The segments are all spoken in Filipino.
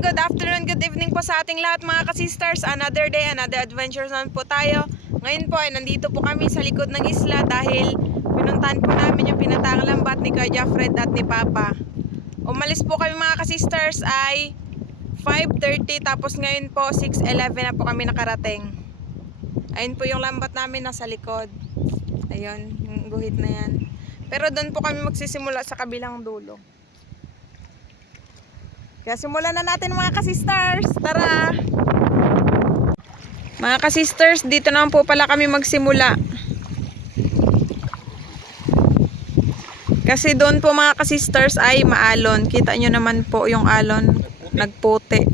good afternoon, good evening po sa ating lahat mga ka-sisters. Another day, another adventure naman po tayo. Ngayon po ay nandito po kami sa likod ng isla dahil pinuntahan po namin yung pinatang lambat ni Kuya Jeffred at ni Papa. Umalis po kami mga ka-sisters ay 5:30 tapos ngayon po 6:11 na po kami nakarating. Ayun po yung lambat namin nasa likod. Ayun, yung guhit na yan. Pero doon po kami magsisimula sa kabilang dulo. Kaya simulan na natin mga ka-sisters. Tara! Mga ka-sisters, dito naman po pala kami magsimula. Kasi doon po mga ka-sisters ay maalon. Kita nyo naman po yung alon. Nagputi.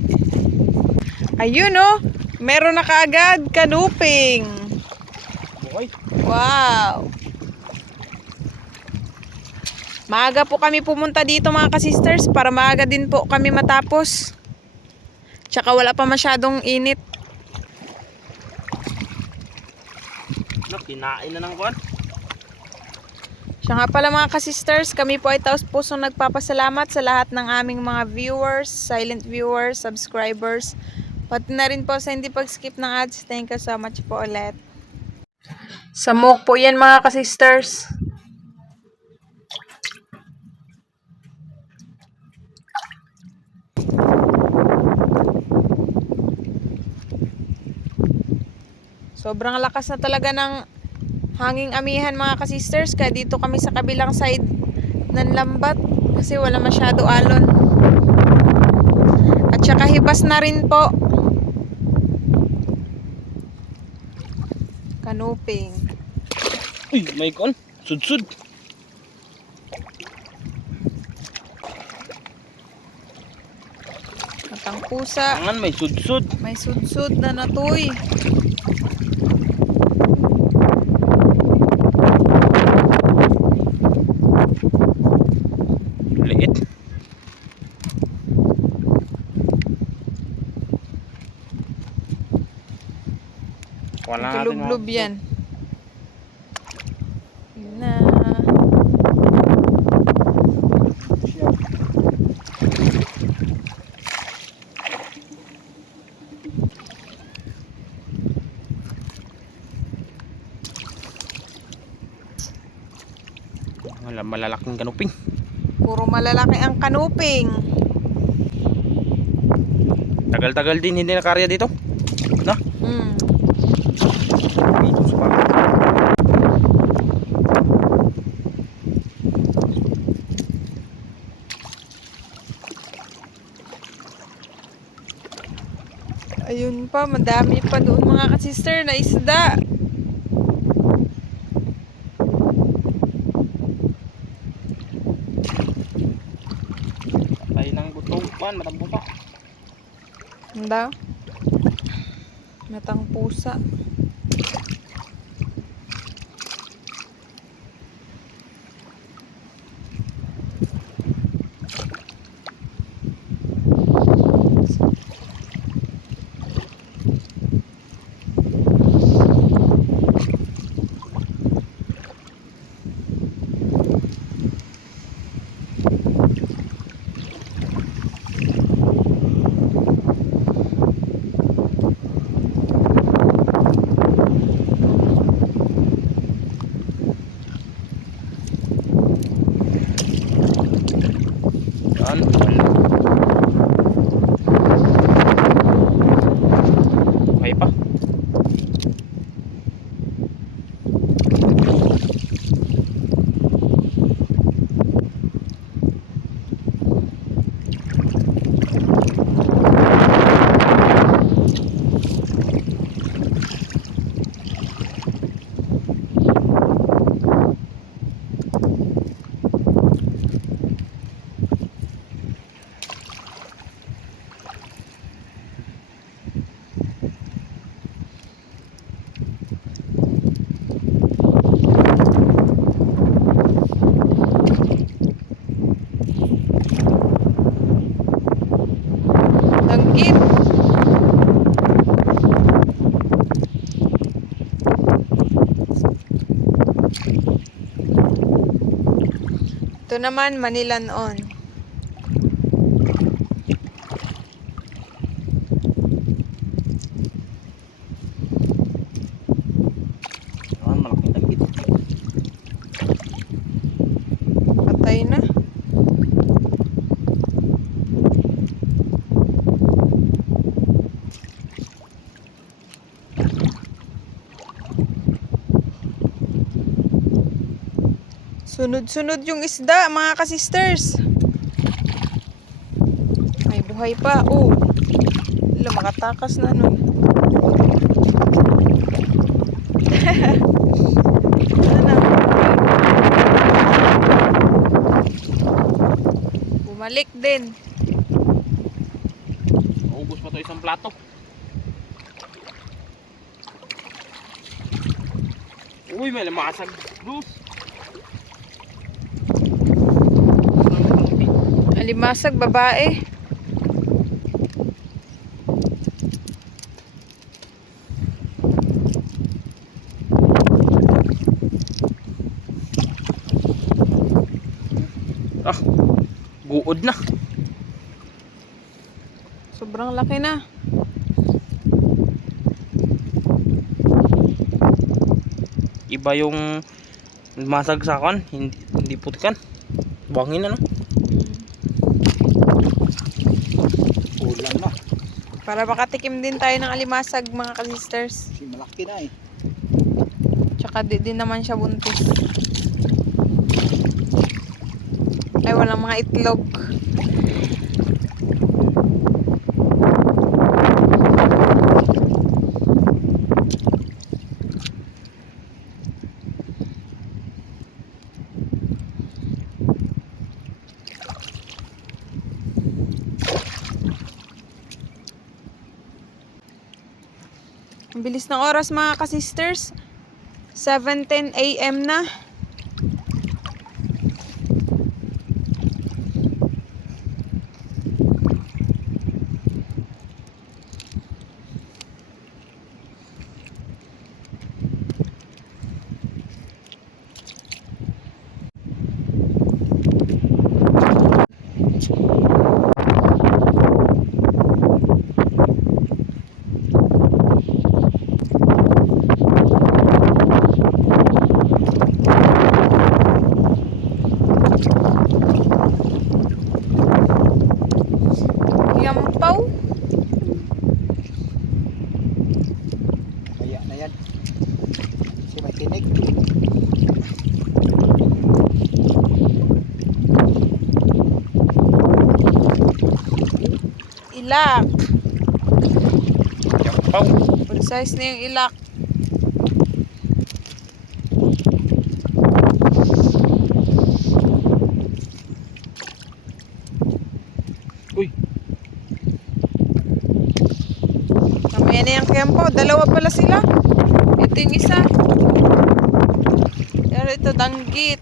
Ayun oh! Meron na kaagad kanuping. Wow! Maaga po kami pumunta dito mga ka-sisters para maaga din po kami matapos. Tsaka wala pa masyadong init. Kinain na ng kwan. Siya nga pala mga ka-sisters, kami po ay taos pusong nagpapasalamat sa lahat ng aming mga viewers, silent viewers, subscribers. Pati na rin po sa hindi pag-skip ng ads. Thank you so much po ulit. Samok po yan mga ka-sisters. Sobrang lakas na talaga ng hanging amihan mga ka-sisters. Kaya dito kami sa kabilang side ng lambat. Kasi wala masyado alon. At saka hibas na rin po. Kanuping. Uy, may kwan. Sud-sud. Matang pusa. Tangan, may sud-sud. May sud-sud na natuy. Liit. Wala natin Kulub-lub yan. Yun na. Wala, malalaking kanuping. Puro malalaki ang kanuping. Tagal-tagal din hindi nakarya dito. No? Dito sa pa. Ayun pa, madami pa doon mga ka-sister na isda. Ay nang butong pan, matambong pa. Handa? Matang pusa. Yan. Okay pa. Danggit. Ito naman, Manilanon. Sunod-sunod yung isda, mga kasisters. May buhay pa. Oh. Wala, makatakas na no. Ano? Bumalik din. Ubus pa to isang plato. Uy, may lamasag. Bruce. Alimasag, babae. Ah, guod na. Sobrang laki na. Iba yung masagsakan, hindi putikan. Bangin na no. Ulan na. Para makatikim din tayo ng alimasag, mga kasisters. Kasi malaki na eh. Tsaka di naman siya buntis. Ay, walang mga itlog. Ang bilis ng oras, mga kasisters. 7:10 AM na. Yampaw. Kaya na yan. Kasi may tinik. Ilak. Yampaw. Full size na yung ilak. Uy, Mamaya na yung kempo. Dalawa pala sila. Ito yung isa. Pero ito, danggit.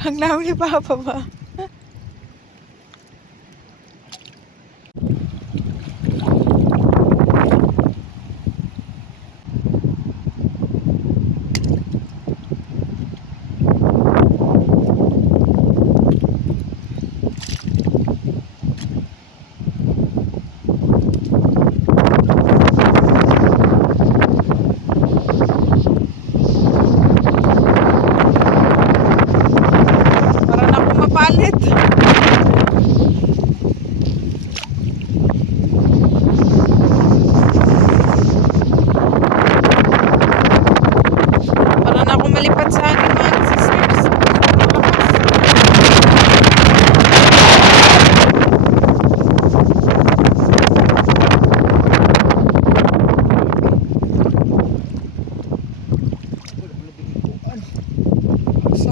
Ang lawak ni Papa ba? Para na akong mapalit. Para na akong malipat sa aking mga sisters. Wala mo binikuan. Sa.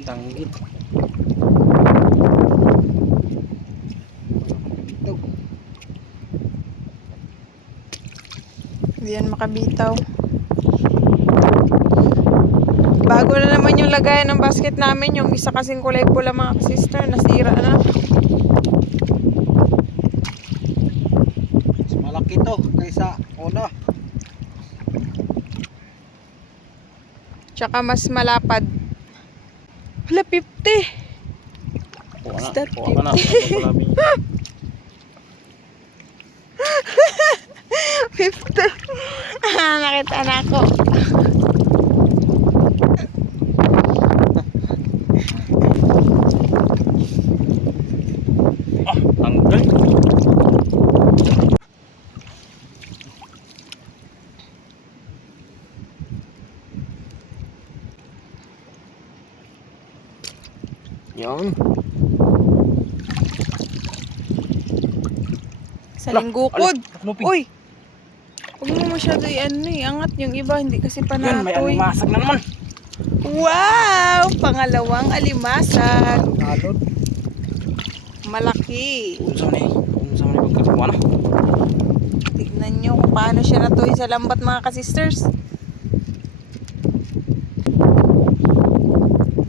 danggit. Ito. Hindi yan makabitaw. Bago na naman yung lagayan ng basket namin. Yung isa kasing kulay pula, mga sister, nasira na. Mas malaki to kaysa una. Tsaka mas malapad. Hala, 50. Kuha na. Start Kuha ka na. Palabi niya. 50. Nakita na ako. Ah, tanggal. Yan. Sa linggukod. Ano, Uy! Huwag mo masyado angat yung iba. Hindi kasi Yan, may panatoy. alimasag na naman. Wow! Pangalawang alimasag. Alon. Malaki. Unsa man ni pagkakawa na. Tignan nyo kung paano siya natuloy sa lambat mga kasisters.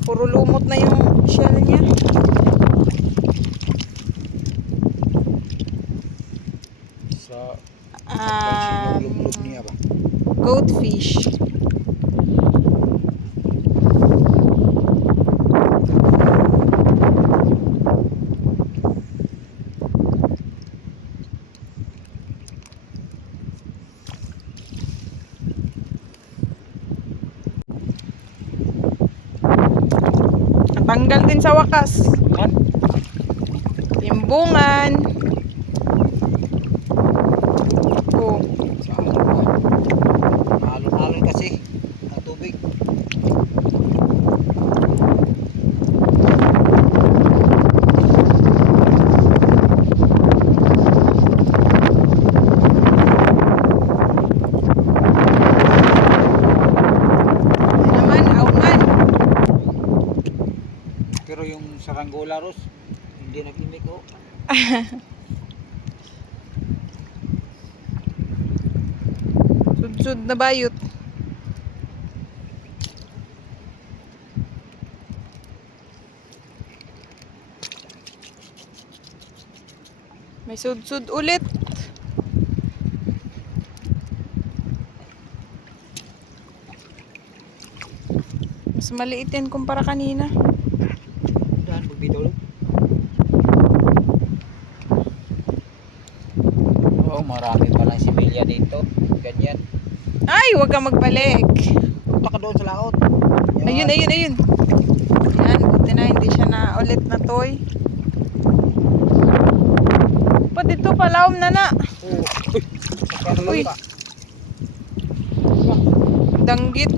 Puro lumot na yung shell niya. Sa lublob niya ba? Goldfish. Tanggal din sa wakas. Yan. Timbungan. Oh. Sa alon ba? Alon kasi ang tubig. Naman, auman. Pero yung saranggola Ros, hindi nag-imik oh. Sudsud na bayot. May sudsud ulit. Mas maliit yan kumpara kanina. Dahan magbitaw lang. Oh, marami palang similya dito. Ganyan. Ay, huwag kang magbalik. Punta ka doon sa laot. Ayun, ayun, ayun. Yan, buti na hindi siya na ulit na toy. Pa dito palawom na na. Oh. Uy. Danggit.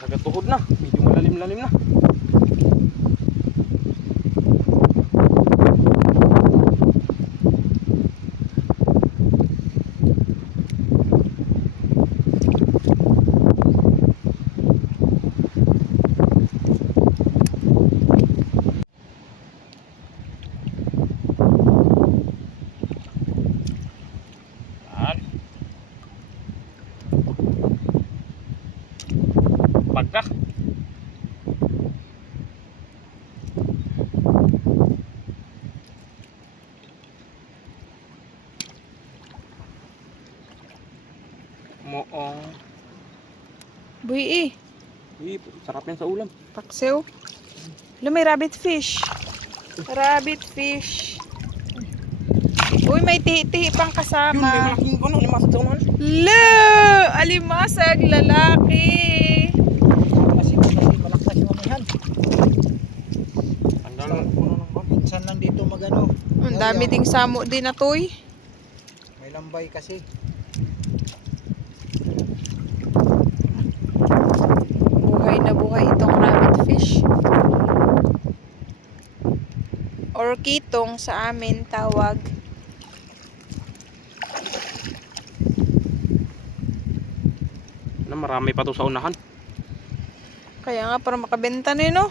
Kagatuhod na. Medyo malalim-lalim na. Yan. Pagka. Moong. Buhi eh. Uy, sarap yan sa ulam. Paksew. Alam, may rabbit fish. Rabbit fish. Uy, may tihi-tihi pang Yun, may kasama. malaking ano, limasag sa unahan. La! Alimasag, lalaki. Kasi malaktas yung amihan. Tanggal ng puno ng bag. Minsan lang dito magano. Ang dami ding samo din na toy. May lambay kasi. Buhay na buhay itong rabbit fish. Or kitong sa amin tawag. Na marami pa to sa unahan. Kaya nga para makabenta na yun, no?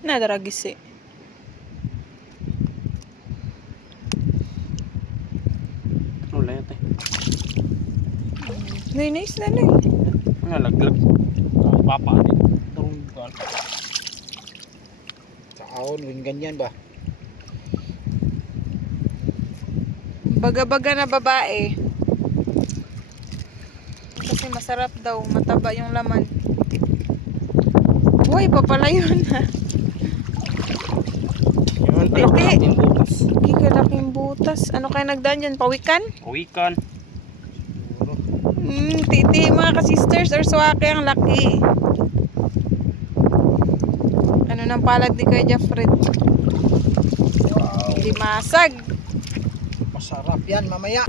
Nadaragis eh. Wala yata eh. Malaki na isla na eh. Nalaglag. Papa. Tarong gal. Sa ahon, yung ganyan ba? Baga-baga na babae. Kasi masarap daw, mataba yung laman. Uy, papala yun ha. Yun, Hindi. ating butas. Hindi kalaking butas. Ano kaya nagdaan dyan? Pawikan? Uwikan. Titi mga ka-sisters or swake ang laki. Ano nang palad ni Kuya Jeffred? Wow. Hindi masag. Masarap yan mamaya.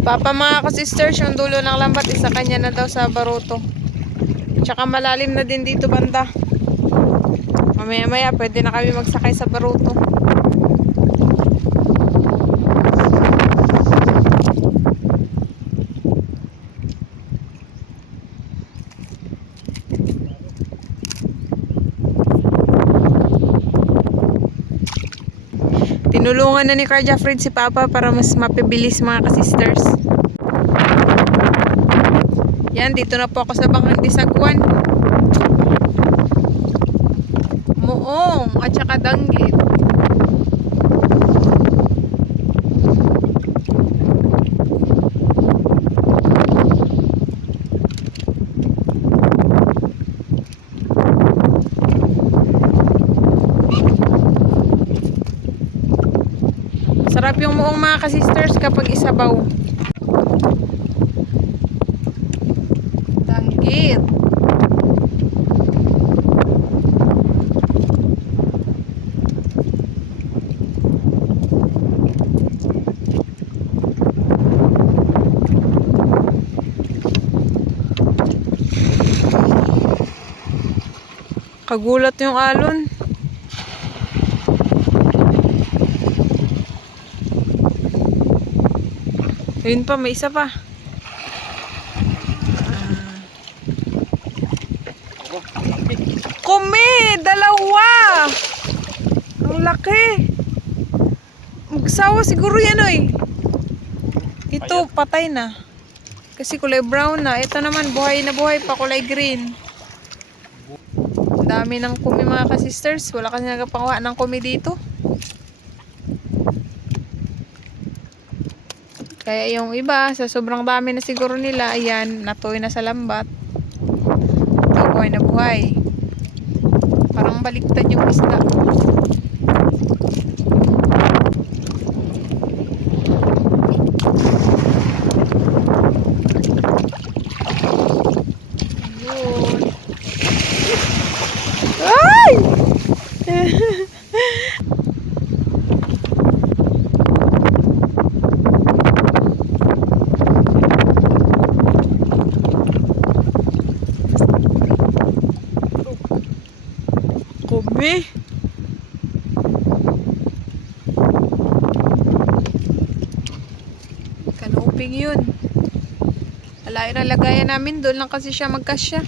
Papa mga ka-sisters, yung dulo ng lambat, isa kanya na daw sa baruto. Tsaka malalim na din dito banda. Mamaya-maya, pwede na kami magsakay sa baruto. Tinulungan na ni Kuya Jeffred si Papa para mas mapibilis mga ka-sisters. Yan, dito na po ako sa Bangang Disagwan. Muong at saka danggit. Sarap yung muong mga ka-sisters kapag isabaw. Danggit. Kagulat yung alon. Ayun pa, may isa pa. Kumi! Dalawa! Ang laki! Magsawa siguro yan, oy. Ito, patay na. Kasi kulay brown na. Ito naman, buhay na buhay pa, kulay green. Ang dami ng kumi mga ka-sisters. Wala kasi nagpapangawa ng kumi dito. Kaya yung iba, sa sobrang dami na siguro nila, ayan, natuloy na sa lambat. Ito, buhay na buhay. Parang baliktad yung isda. Ayun. Ay! Kumi. Kanuping yun. Alain na lagayan namin. Doon lang kasi siya magkasya.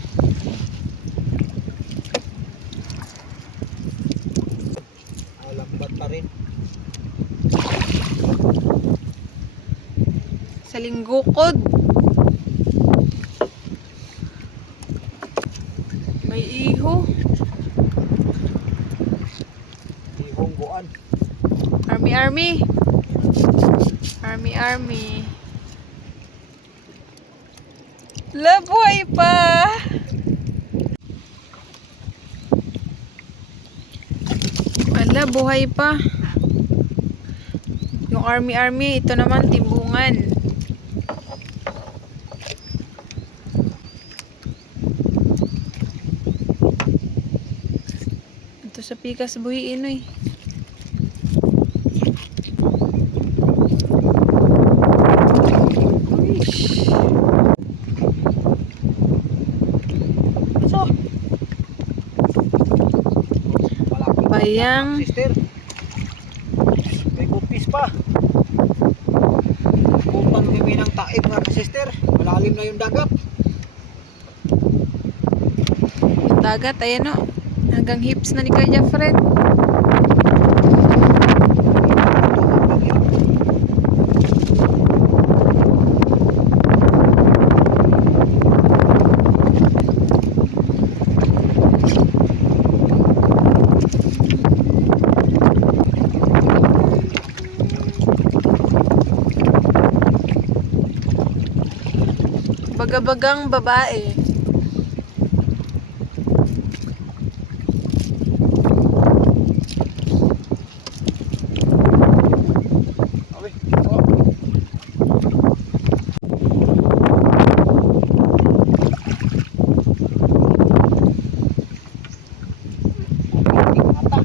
Lambat pa rin. Sa linggukod. May iho. Ihonggoan. Army, army. Army, army. Labuhay pa. Ala, buhay pa. Yung army, army. Ito naman, timbungan. Ito sa pikas buhiin eh. So, Bayang. sister. May kupis pa. Upang kami ng taib mga sister. Malalim na yung dagat. Yung dagat, ayan o. Hanggang hips na ni Kuya Jeffred. Baga-bagang babae. Awi, oh. Ata.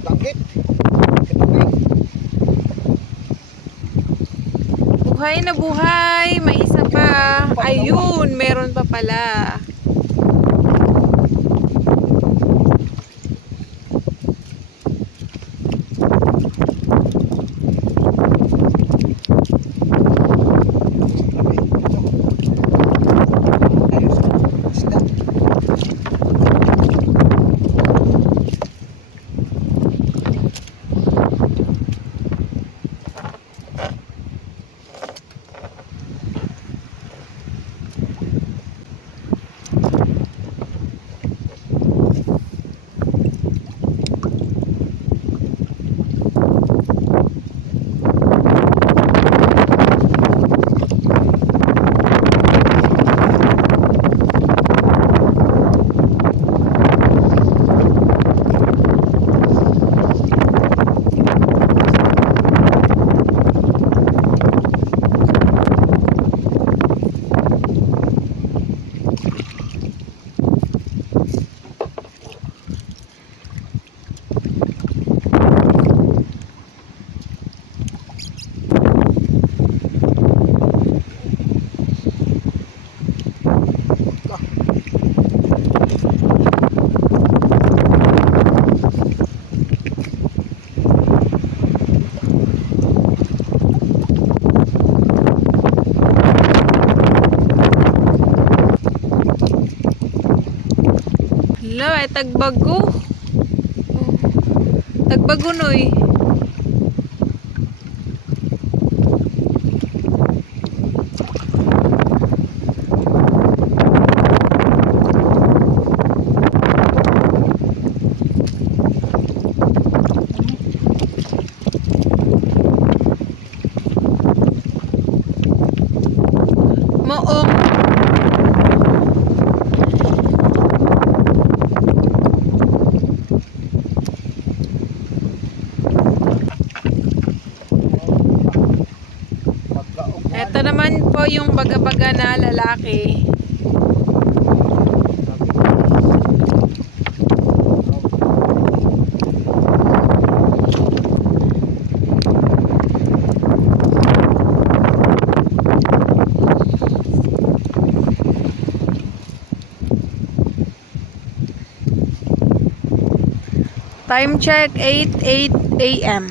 Langit. Buhay na buhay. May isa pa. Ayun, meron pa pala. Hello, ay tagbago. Tagbago noy. Moong. Ito naman po yung baga-baga na lalaki. Time check 8:08 AM.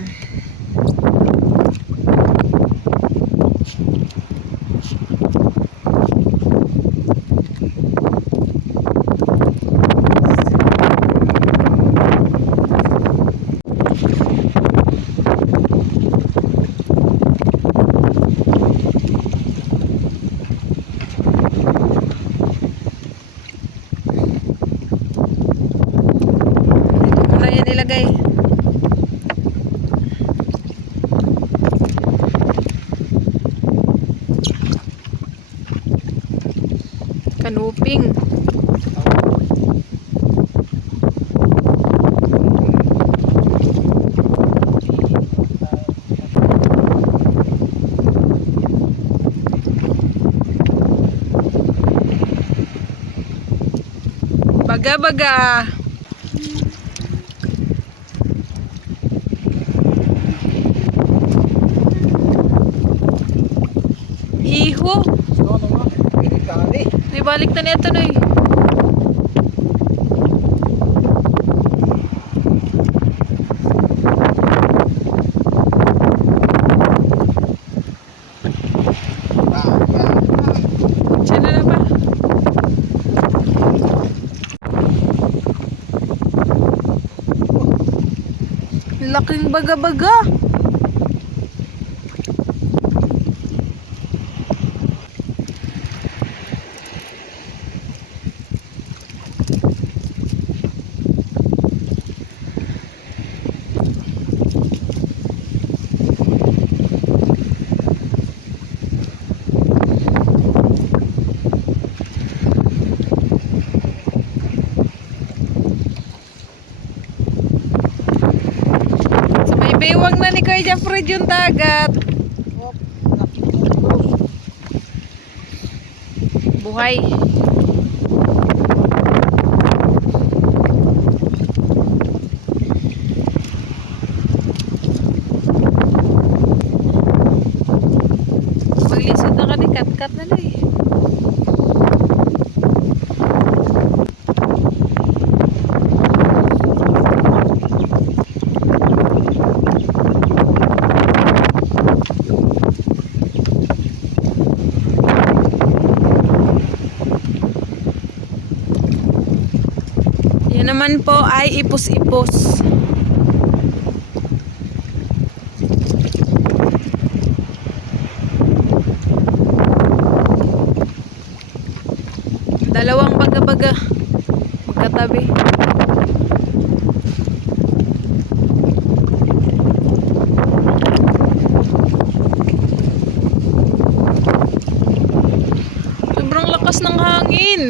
Ilagay. Kanuping. Baga-baga. Iho. Ibalik na nito na eh. Diyan na ba? Laking baga-baga. Fred yung dagat. Oh, nakikita. Buhay. Maglisod na ka ni kat-kat na lang eh. Yan naman po ay ipos-ipos. Dalawang baga-baga magkatabi. Sobrang lakas ng hangin.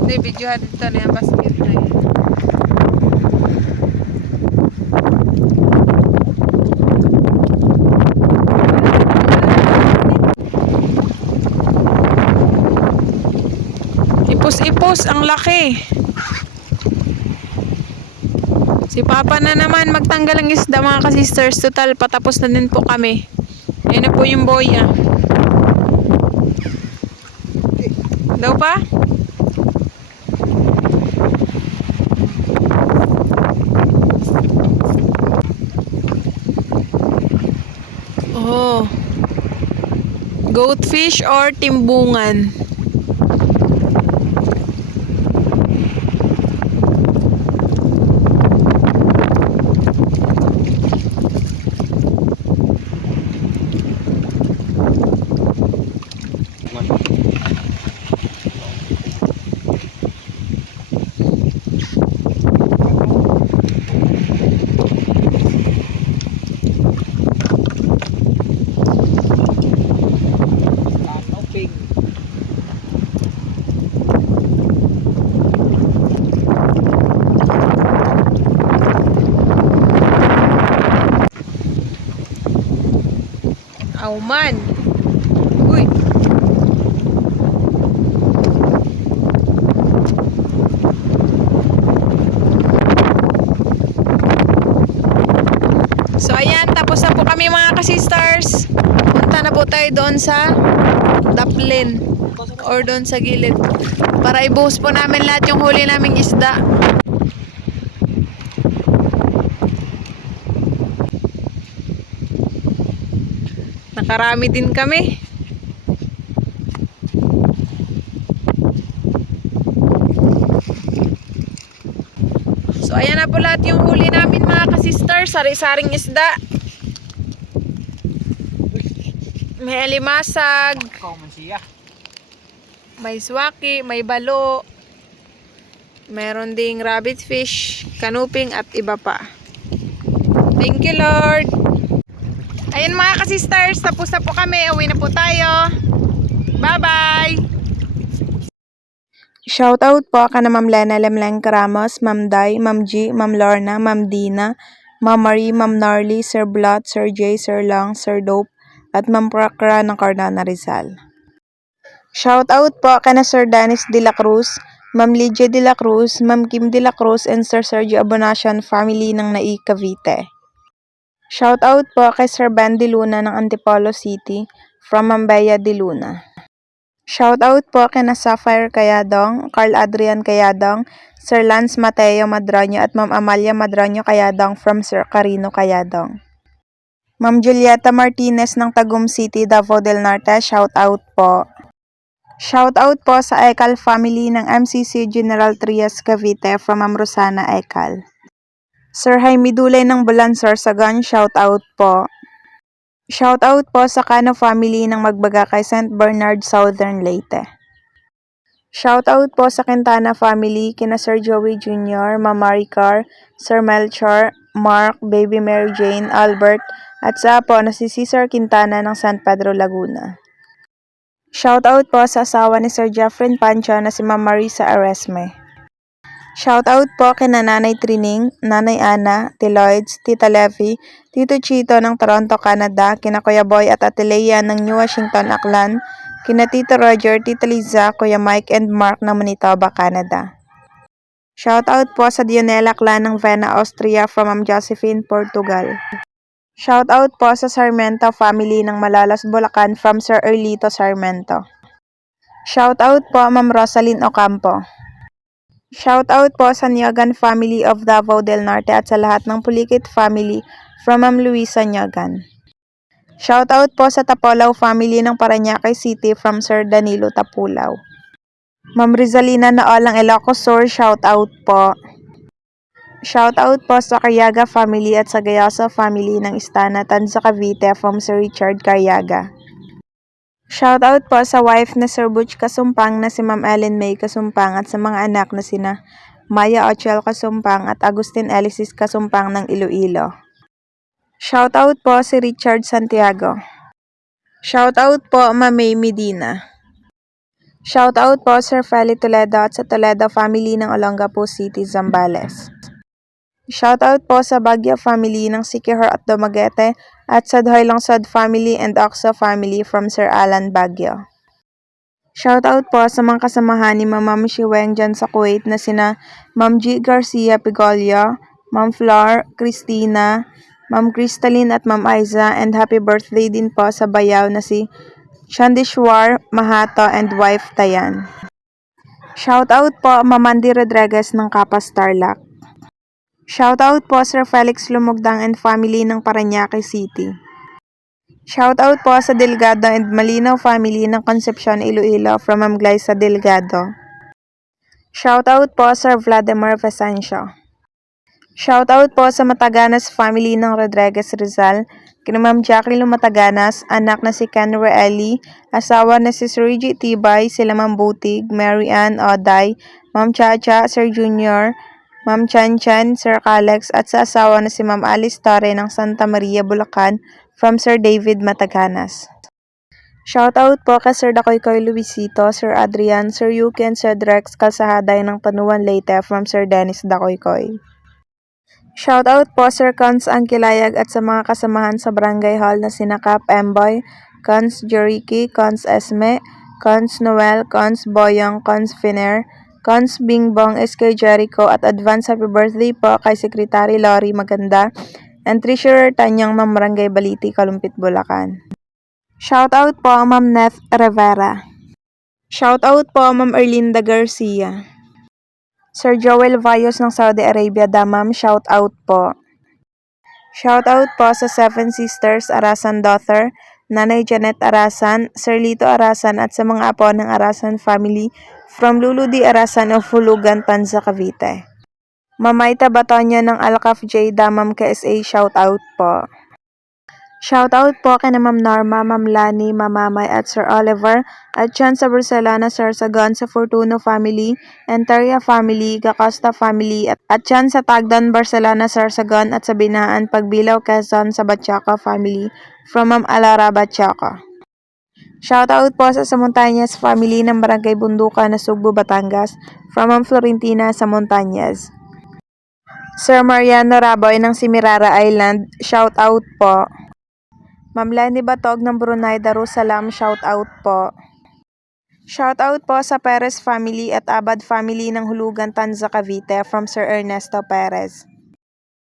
Hindi, video dito na yan. Basket na yan. Ipos-ipos, ang laki. Si Papa na naman magtanggal ng isda mga ka-sisters. Total, patapos na din po kami. Ayan na po yung boya. Daw pa? Oh. Goatfish or timbungan? Tanoping. Auman. Uy. So ayan, tapos na po kami mga ka-sisters. Punta na po tayo doon sa Daplin or doon sa gilid para ibuhos po namin lahat yung huli naming isda. Nakarami din kami. So ayan na po lahat yung huli namin mga ka-sisters. Sari-saring isda. May alimasag, Ikaw man siya. may swaki, may balo. Meron ding rabbit fish, kanuping at iba pa. Thank you Lord. Ayan mga ka-sisters, tapos na po kami. Uwi na po tayo. Bye-bye! Shoutout po ka na Ma'am Lena Lemleng Ramos, Ma'am Day, Ma'am G, Ma'am Lorna, Ma'am Dina, Ma'am Marie, Ma'am Narly, Sir Blot, Sir J, Sir Long, Sir Dope, at Ma'am Prakra ng Cardana Rizal. Shoutout po ka na Sir Dennis De La Cruz, Ma'am Lydia De La Cruz, Ma'am Kim De La Cruz, and Sir Sergio Abonacion family ng Nai Cavite. Shoutout po kay Sir Ben De Luna ng Antipolo City from Mambaya De Luna. Shoutout po kay na Sapphire Kayadong, Carl Adrian Kayadong, Sir Lance Mateo Madroño at Ma'am Amalia Madroño Kayadong from Sir Carino Kayadong. Ma'am Julieta Martinez ng Tagum City, Davao del Norte, shoutout po. Shoutout po sa Ekal family ng MCC General Trias Cavite from Ma'am Rosana Ekal. Sir Jaime Dulay ng Bulansor Sagan, shoutout po. Shoutout po sa Cano family ng Magbaga kay St. Bernard, Southern Leyte. Shoutout po sa Quintana family kina Sir Joey Jr., Ma'am Maricar, Sir Melchor, Mark, Baby Mary Jane, Albert, at sa po na si Cesar Quintana ng San Pedro, Laguna. Shoutout po sa asawa ni Sir Jeffrey Pancho na si Ma'am Marisa Aresme. Shoutout po kina Nanay Trining, Nanay Ana, Tiloids, Tita Levy, Tito Chito ng Toronto, Canada, kina Kuya Boy at Ate Lea ng New Washington, Aklan, kina Tito Roger, Tita Liza, Kuya Mike and Mark ng Manitoba, Canada. Shoutout po sa Dionela Clan ng Vienna, Austria from Ma'am Josephine, Portugal. Shoutout po sa Sarmiento family ng Malolos, Bulacan from Sir Erlito Sarmiento. Shoutout po Ma'am Rosalyn Ocampo. Shoutout po sa Nyogan family of Davao del Norte at sa lahat ng Pulikit family from Ma'am Luisa Nyogan. Shoutout po sa Tapolaw family ng Parañaque City from Sir Danilo Tapulaw. Ma'am Rizalina Naolang Ilocos Sur, shoutout po. Shoutout po sa Caryaga family at sa Gayoso family ng Istana, Tanza, Cavite from Sir Richard Caryaga. Shoutout po sa wife na Sir Butch Kasumpang na si Ma'am Ellen May Kasumpang at sa mga anak na sina Maya Ochel Kasumpang at Agustin Elisis Kasumpang ng Iloilo. Shoutout po si Richard Santiago. Shoutout po Ma'am May Medina. Shoutout po Sir Feli Toledo at sa Toledo family ng Olongapo City, Zambales. Shoutout po sa Baguio family ng Siquijor at Dumaguete at sa Dhoylongsod family and Oxo family from Sir Alan Baguio. Shoutout po sa mga kasamahan ni Ma'am Shiweng dyan sa Kuwait na sina Ma'am G. Garcia Pigolio, Ma'am Flor, Christina, Ma'am Crystalline at Ma'am Aiza, and happy birthday din po sa bayaw na si Chandishwar Mahato and wife Tayan. Shoutout po Ma'am Mandy Rodriguez ng Kapas Tarlac. Shoutout po Sir Felix Lumugdang and family ng Parañaque City. Shoutout po sa Delgado and Malinaw family ng Concepcion, Iloilo from Ma'am Glyza Delgado. Shoutout po Sir Vladimir Vesancio. Shoutout po sa Mataganas family ng Rodriguez Rizal, kina Ma'am Jackie Mataganas, anak na si Ken Reilly, asawa na si Sir Reggie Tibay, sila Ma'am Butig, Mary Ann Oday, Ma'am Chacha, Sir Junior, Ma'am Chan Chan, Sir Calex, at sa asawa na si Ma'am Alice Torre ng Santa Maria, Bulacan, from Sir David Mataganas. Shoutout po kay Sir Dakoykoy Luisito, Sir Adrian, Sir Yuki, and Sir Drex Kalsahaday ng Tanuan Leyte from Sir Dennis Dakoykoy. Shoutout po Sir Cons Angkilayag at sa mga kasamahan sa Barangay Hall na sina Cap Emboy, Cons Jericky, Cons Esme, Cons Noel, Cons Boyong, Cons Finer, Cons Bingbong, SK Jericho, at advance happy birthday po kay Secretary Lori Maganda and Treasurer Tanyang Ma'am Barangay Baliti, Kalumpit, Bulacan. Shoutout po Ma'am Neth Rivera. Shoutout po Ma'am Erlinda Garcia. Sir Joel Vayos ng Saudi Arabia, Damam, shoutout po. Shoutout po sa Seven Sisters Arasan Daughter, Nanay Janet Arasan, Sir Lito Arasan at sa mga apo ng Arasan family from Lulu D. Arasan of Hulugan, Tanza, Cavite. Mamayta Batonya ng Alcaf J. Damam, KSA, shoutout po. Shoutout po kay na Ma'am Norma, Ma'am Lani, Ma'am Mamay at Sir Oliver at Chan sa Barcelona, Sir Sagon sa Fortuno family, Enteria family, Gacosta family at Chan sa Tagdan, Barcelona, Sir Sagon at sa Binaan, Pagbilaw, Quezon sa Batchaco family from Ma'am Alara Batchaco. Shoutout po sa Montañez family ng Barangay Bundukan na Sugbo, Batangas from Ma'am Florentina sa Montañez. Sir Mariano Raboy ng Simirara Island, shoutout po. Ma'am Lenny Batog ng Brunei Darussalam, shoutout po. Shoutout po sa Perez family at Abad family ng Hulugan, Tanza, Cavite from Sir Ernesto Perez.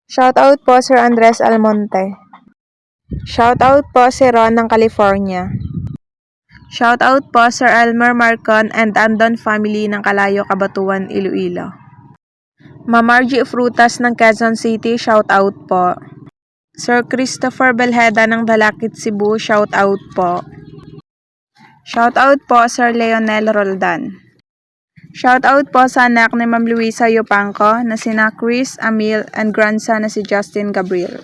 Shoutout po Sir Andres Almonte. Shoutout po si Ron ng California. Shoutout po Sir Elmer Marcon and Andon family ng Kalayo, Cabatuan, Iloilo. Ma'am Margie Frutas ng Quezon City, shoutout po. Sir Christopher Belheda ng Balakit, Cebu, shoutout po. Shoutout po Sir Leonel Roldan. Shoutout po sa anak ni Ma'am Luisa Yopangco na sina Chris, Amil, and grandson na si Justin Gabriel.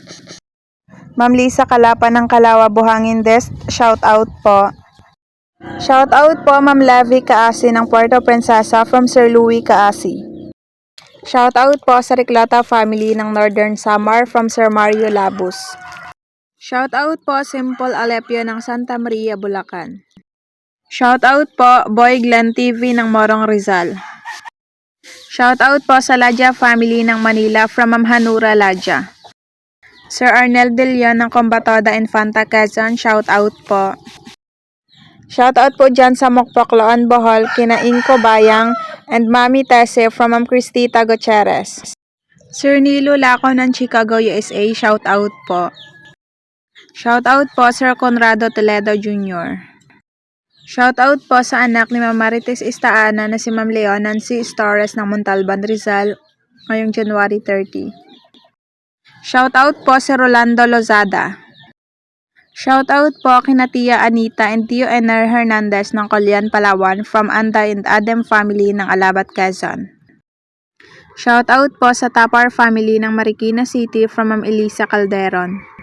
Ma'am Lisa Kalapa ng Kalawa, Buhangin Des, shoutout po. Shoutout po Ma'am Levi Kaasi ng Puerto Princesa from Sir Louis Kaasi. Shoutout po sa Riclota family ng Northern Samar from Sir Mario Labus. Shoutout po Simple Alepio ng Santa Maria, Bulacan. Shoutout po, Boy Glenn TV ng Morong Rizal. Shoutout po sa Ladja family ng Manila from Ma'am Hanura Ladja. Sir Arnel De Leon ng Combatoda Infanta Quezon, shoutout po. Shoutout po dyan sa Mokpokloan, Bohol, kina Inko Bayang and Mami Tese from Ma'am Cristita Gutierrez. Sir Nilo Laco ng Chicago, USA, shoutout po. Shoutout po Sir Conrado Toledo Jr. Shoutout po sa anak ni Ma'am Marites Istaana na si Ma'am Leonan C. Torres ng Montalban, Rizal, ngayong January 30. Shoutout po si Rolando Lozada. Shoutout po kina Tia Anita and Tio Ener Hernandez ng Colian, Palawan from Anda and Adem family ng Alabat, Quezon. Shoutout po sa Tapar family ng Marikina City from Ma'am Elisa Calderon.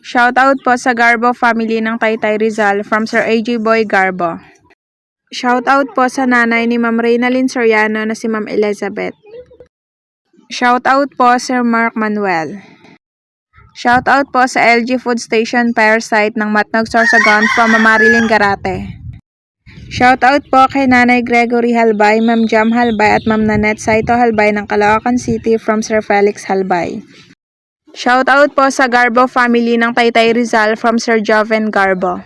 Shoutout po sa Garbo family ng Taytay Rizal from Sir AJ Boy Garbo. Shoutout po sa nanay ni Ma'am Reynalyn Soriano na si Ma'am Elizabeth. Shoutout po Sir Mark Manuel. Shoutout po sa LG Food Station Parasite ng Matnog Sorsogon from Ma'am Marilyn Garate. Shoutout po kay Nanay Gregory Halbay, Ma'am Jam Halbay at Ma'am Nanette Saito Halbay ng Caloocan City from Sir Felix Halbay. Shoutout po sa Garbo family ng Taytay Rizal from Sir Joven Garbo.